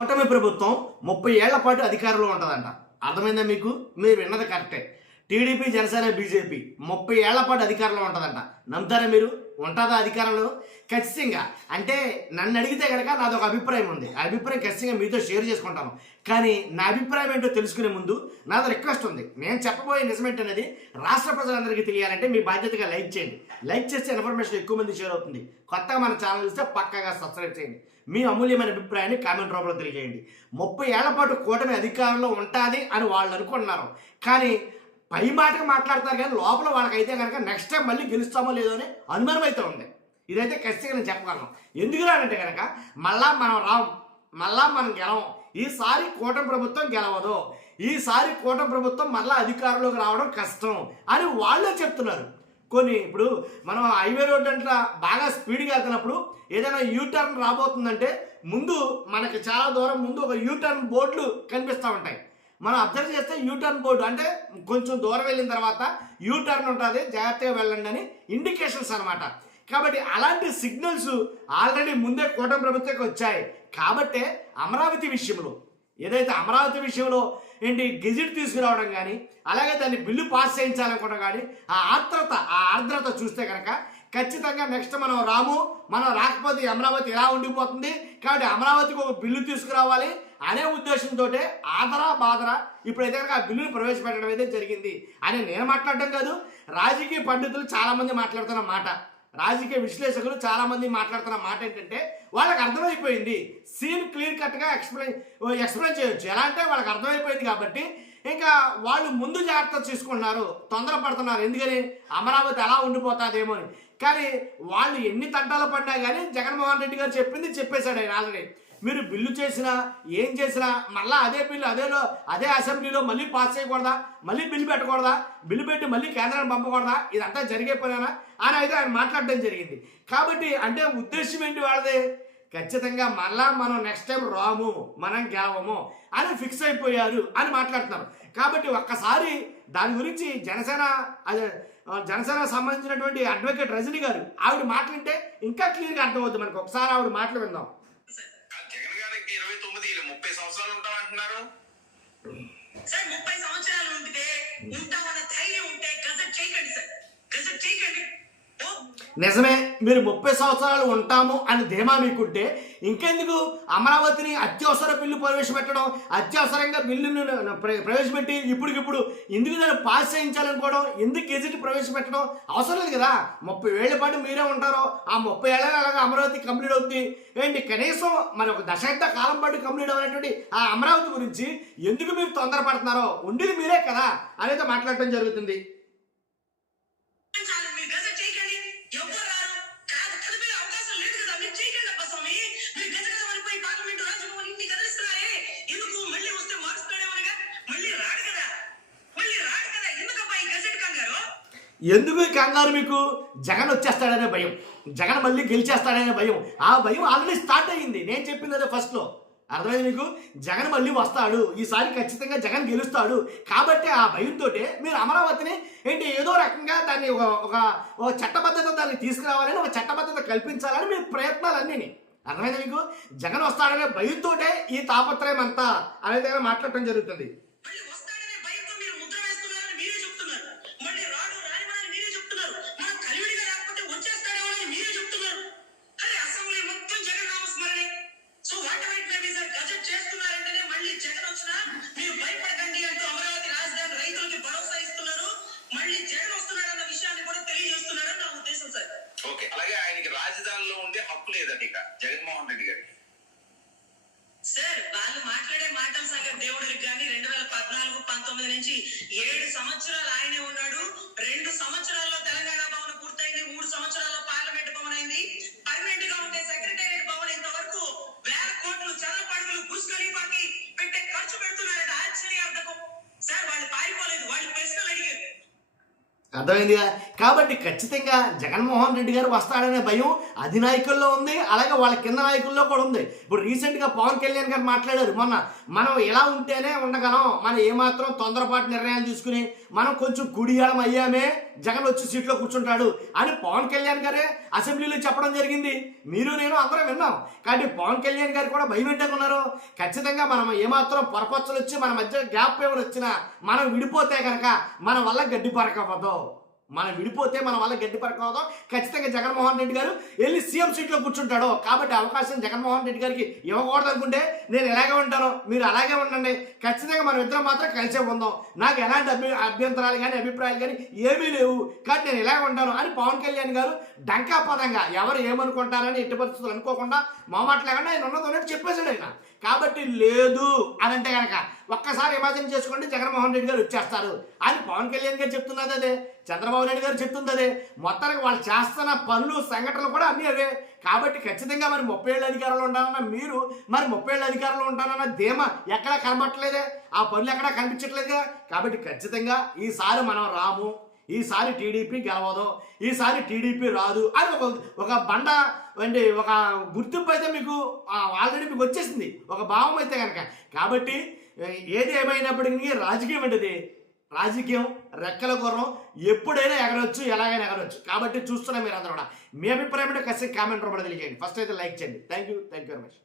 కూటమి ప్రభుత్వం 30 ఏళ్ల పాటు అధికారంలో ఉంటుందంట. అర్థమైందా మీకు? మీరు విన్నది కరెక్టే. టీడీపీ, జనసేన, బీజేపీ 30 ఏళ్ల పాటు అధికారంలో ఉంటుందంట. నమ్ముతారా మీరు? ఉంటుందా అధికారంలో? ఖచ్చితంగా. అంటే నన్ను అడిగితే కనుక నాది ఒక అభిప్రాయం ఉంది. ఆ అభిప్రాయం ఖచ్చితంగా మీతో షేర్ చేసుకుంటాను. కానీ నా అభిప్రాయం ఏంటో తెలుసుకునే ముందు నాది రిక్వెస్ట్ ఉంది. నేను చెప్పబోయే నిజమేంటనేది రాష్ట్ర ప్రజలందరికీ తెలియాలంటే మీ బాధ్యతగా లైక్ చేయండి. లైక్ చేస్తే ఇన్ఫర్మేషన్ ఎక్కువ మంది షేర్ అవుతుంది. కొత్తగా మన ఛానల్ ఇస్తే పక్కాగా సబ్స్క్రైబ్ చేయండి. మీ అమూల్యమైన అభిప్రాయాన్ని కామెంట్ రూపంలో తెలియజేయండి. 30 ఏళ్ల పాటు కూటమి అధికారంలో ఉంటుంది అని వాళ్ళు అనుకుంటున్నారు. కానీ పై మాటకు మాట్లాడతారు, కానీ లోపల వాళ్ళకైతే కనుక నెక్స్ట్ టైం మళ్ళీ గెలుస్తామో లేదో అని అనుమానం అయితే ఉంది. ఇదైతే ఖచ్చితంగా నేను చెప్పగలను. ఎందుకు రానంటే కనుక మళ్ళా మనం గెలవం. ఈసారి కూటమి ప్రభుత్వం గెలవదు, ఈసారి కూటమి ప్రభుత్వం మళ్ళీ అధికారంలోకి రావడం కష్టం అని వాళ్ళే చెప్తున్నారు. ఇప్పుడు మనం హైవే రోడ్డు అంటే బాగా స్పీడ్గా వెళ్తున్నప్పుడు ఏదైనా యూటర్న్ రాబోతుందంటే ముందు మనకి చాలా దూరం ముందు ఒక యూటర్న్ బోర్డులు కనిపిస్తూ ఉంటాయి. మనం అబ్జర్వ్ చేస్తే యూటర్న్ బోర్డు అంటే కొంచెం దూరం వెళ్ళిన తర్వాత యూటర్న్ ఉంటుంది, జాగ్రత్తగా వెళ్ళండి అని ఇండికేషన్స్ అనమాట. కాబట్టి అలాంటి సిగ్నల్స్ ఆల్రెడీ ముందే కూటమి ప్రభుత్వంకి వచ్చాయి. కాబట్టే అమరావతి విషయంలో గెజిట్ తీసుకురావడం కానీ, అలాగే దాన్ని బిల్లు పాస్ చేయించాలనుకోవడం కానీ, ఆ ఆర్ద్రత చూస్తే కనుక ఖచ్చితంగా నెక్స్ట్ మనం రాకపోతే అమరావతి ఎలా ఉండిపోతుంది. కాబట్టి అమరావతికి ఒక బిల్లు తీసుకురావాలి అనే ఉద్దేశంతో బాదరా ఇప్పుడైతే కనుక ఆ బిల్లును ప్రవేశపెట్టడం అయితే జరిగింది అని నేను మాట్లాడడం కాదు. రాజకీయ పండితులు చాలామంది మాట్లాడుతున్న మాట, రాజకీయ విశ్లేషకులు చాలామంది మాట్లాడుతున్న మాట ఏంటంటే వాళ్ళకి అర్థమైపోయింది. సీన్ క్లియర్ కట్గా ఎక్స్ప్లెయిన్ చేయొచ్చు. ఎలా అంటే వాళ్ళకి అర్థమైపోయింది కాబట్టి ఇంకా వాళ్ళు ముందు జాగ్రత్త తీసుకుంటున్నారు, తొందరపడుతున్నారు. ఎందుకని అమరావతి అలా ఉండిపోతుందేమో అని. కానీ వాళ్ళు ఎన్ని తంటాలు పడినా కానీ జగన్మోహన్ రెడ్డి గారు చెప్పేశాడు ఆయన ఆల్రెడీ. మీరు బిల్లు చేసినా ఏం చేసినా మళ్ళీ అదే బిల్లు అదే అసెంబ్లీలో మళ్ళీ పాస్ చేయకూడదా, మళ్ళీ బిల్లు పెట్టకూడదా, బిల్లు పెట్టి మళ్ళీ కేంద్రాన్ని పంపకూడదా, ఇదంతా జరిగే పనేనా అని అయితే ఆయన మాట్లాడడం జరిగింది. కాబట్టి అంటే ఉద్దేశం ఏంటి వాళ్ళది? ఖచ్చితంగా మళ్ళా మనం నెక్స్ట్ టైం మనం గెలవము అని ఫిక్స్ అయిపోయారు అని మాట్లాడుతున్నారు. కాబట్టి ఒక్కసారి దాని గురించి జనసేన సంబంధించినటువంటి అడ్వకేట్ రజనీ గారు ఆవిడ మాట్లాడితే ఇంకా క్లియర్గా అర్థమవుతుంది మనకు. ఒకసారి ఆవిడ మాటలు విందాం. జగన్ గారికి 29 30 సంవత్సరాలు ఉంటామంటున్నారు. 30 సంవత్సరాలు ఉంటే ఉంటామన్న ధైర్యం ఉంటే గజెట్ చేయకండి సార్, గజెట్ చేయకండి. నిజమే, మీరు 30 సంవత్సరాలు ఉంటాము అని ధీమా మీకుంటే ఇంకెందుకు అమరావతిని అత్యవసర బిల్లు ప్రవేశపెట్టడం, అత్యవసరంగా బిల్లును ప్రవేశపెట్టి ఇప్పటికిప్పుడు ఎందుకు దాన్ని పాస్ చేయించాలనుకోవడం, ఎందుకు గెజిట్ ప్రవేశపెట్టడం అవసరం లేదు కదా. 30 ఏళ్ల పాటు మీరే ఉంటారో ఆ 30 ఏళ్ళ అలాగా అమరావతి కంప్లీట్ అవుతుంది కనీసం మరి ఒక దశాబ్ద కాలం పాటు కంప్లీట్ అవ్వనటువంటి ఆ అమరావతి గురించి ఎందుకు మీరు తొందరపడుతున్నారో ఉండేది మీరే కదా అనేది మాట్లాడటం జరుగుతుంది. ఎందుకు కంగారు మీకు? జగన్ వచ్చేస్తాడనే భయం, జగన్ మళ్ళీ గెలిచేస్తాడనే భయం. ఆ భయం ఆల్రెడీ స్టార్ట్ అయ్యింది. నేను చెప్పింది అదే ఫస్ట్లో. అర్థమైంది మీకు? జగన్ మళ్ళీ వస్తాడు, ఈసారి ఖచ్చితంగా జగన్ గెలుస్తాడు. కాబట్టి ఆ భయంతో మీరు అమరావతిని ఏదో రకంగా దాన్ని ఒక చట్టబద్ధత దాన్ని తీసుకురావాలని, ఒక చట్టబద్ధత కల్పించాలని మీ ప్రయత్నాలన్నీ. అర్థమైంది మీకు? జగన్ వస్తాడనే భయంతో ఈ తాపత్రయం అంతా అనేది మాట్లాడటం జరుగుతుంది. అలాగే ఆయనకి రాజధానిలో ఉండే హక్కు లేదట ఇక జగన్మోహన్ రెడ్డి గారికి. సార్ వాళ్ళు మాట్లాడే మాటల సాగర్ దేవుడికి కానీ 2014-19 నుంచి 7 సంవత్సరాలు ఆయనే ఉన్నాడు. 2 సంవత్సరాల్లో తెలంగాణ భవన్ పూర్తయింది, 3 సంవత్సరాల్లో పార్లమెంట్ భవన్ అయింది. పర్మనెంట్ గా ఉండే సెక్రటేరియట్ భవన్ ఇంతవరకు 1000 కోట్లు చల్లపడుగులు బుర్జ్ ఖలీఫాకి పెట్టే ఖర్చు పెడుతున్నారట. ఆశ్చర్యార్థకం సార్. వాళ్ళు పారిపోలేదు, వాళ్ళు ప్రశ్నలు అడిగారు. అర్థమైందిగా. కాబట్టి ఖచ్చితంగా జగన్మోహన్ రెడ్డి గారు వస్తాడనే భయం అధినాయకుల్లో ఉంది, అలాగే వాళ్ళ కింద నాయకుల్లో కూడా ఉంది. ఇప్పుడు రీసెంట్గా పవన్ కళ్యాణ్ గారు మాట్లాడారు మొన్న, మనం ఎలా ఉంటేనే ఉండగలం, మనం ఏమాత్రం తొందరపాటు నిర్ణయాలు తీసుకుని మనం కొంచెం కుడియాలం అయ్యామే జగన్ వచ్చి సీట్లో కూర్చుంటాడు అని పవన్ కళ్యాణ్ గారే అసెంబ్లీలో చెప్పడం జరిగింది. మీరు నేను అందరం విన్నాం. కాబట్టి పవన్ కళ్యాణ్ గారు కూడా భయం ఉన్నారు. ఖచ్చితంగా మనం ఏమాత్రం పొరపచ్చలు వచ్చి మన మధ్య గ్యాప్ ఏమైనా వచ్చినా మనం విడిపోతే కనుక మన వల్ల గడ్డి పరకపోతాం, మనం విడిపోతే మన వల్ల గడ్డి పరకపోతాం. ఖచ్చితంగా జగన్మోహన్ రెడ్డి గారు వెళ్ళి సీఎం సీట్లో కూర్చుంటాడు. కాబట్టి అవకాశం జగన్మోహన్ రెడ్డి గారికి ఇవ్వకూడదు అనుకుంటే నేను ఎలాగే ఉంటాను, మీరు అలాగే ఉండండి. ఖచ్చితంగా మనం ఇద్దరం మాత్రం కలిసే ఉందాం. నాకు ఎలాంటి అభ్యంతరాలు కానీ అభిప్రాయాలు కానీ ఏమీ లేవు, కాబట్టి నేను ఇలాగే ఉంటాను అని పవన్ కళ్యాణ్ గారు డంకా పదంగా ఎవరు ఏమనుకుంటారని ఎట్టి పరిస్థితులు అనుకోకుండా మొహమాట లేకుండా ఆయన ఉన్నది ఉన్నట్టు చెప్పేశాడు ఆయన. కాబట్టి లేదు అని అంటే కనుక ఒక్కసారి ఇమాజిన్ చేసుకోండి, జగన్మోహన్ రెడ్డి గారు వచ్చేస్తారు అని పవన్ కళ్యాణ్ గారు చెప్తున్నది అదే, చంద్రబాబు నాయుడు గారు చెప్తుంది అదే, మొత్తానికి వాళ్ళు చేస్తున్న పనులు సంఘటనలు కూడా అన్నీ అవే. కాబట్టి ఖచ్చితంగా మరి 30 ఏళ్ళ అధికారంలో ఉంటానన్న మీరు మరి 30 ఏళ్ళ అధికారంలో ఉంటానన్న ధీమా ఎక్కడా కనబట్టలేదే, ఆ పనులు ఎక్కడా కనిపించట్లేదుగా. కాబట్టి ఖచ్చితంగా ఈసారి మనం రాము, ఈసారి టీడీపీ గెలవదు, ఈసారి టీడీపీ రాదు అని ఒక బండ అంటే ఒక గుర్తింపు అయితే మీకు ఆల్రెడీ మీకు వచ్చేసింది, ఒక భావం అయితే కనుక. కాబట్టి ఏది ఏమైనప్పటికీ రాజకీయం అంటే రాజకీయం రెక్కల గుర్రం, ఎప్పుడైనా ఎగరవచ్చు, ఎలాగైనా ఎగరవచ్చు. కాబట్టి చూస్తున్నా మీరు అందరూ కూడా మీ అభిప్రాయం అంటే ఖచ్చితంగా కామెంట్ రూపంలో తెలియజేయండి. ఫస్ట్ అయితే లైక్ చేయండి. Thank you very much.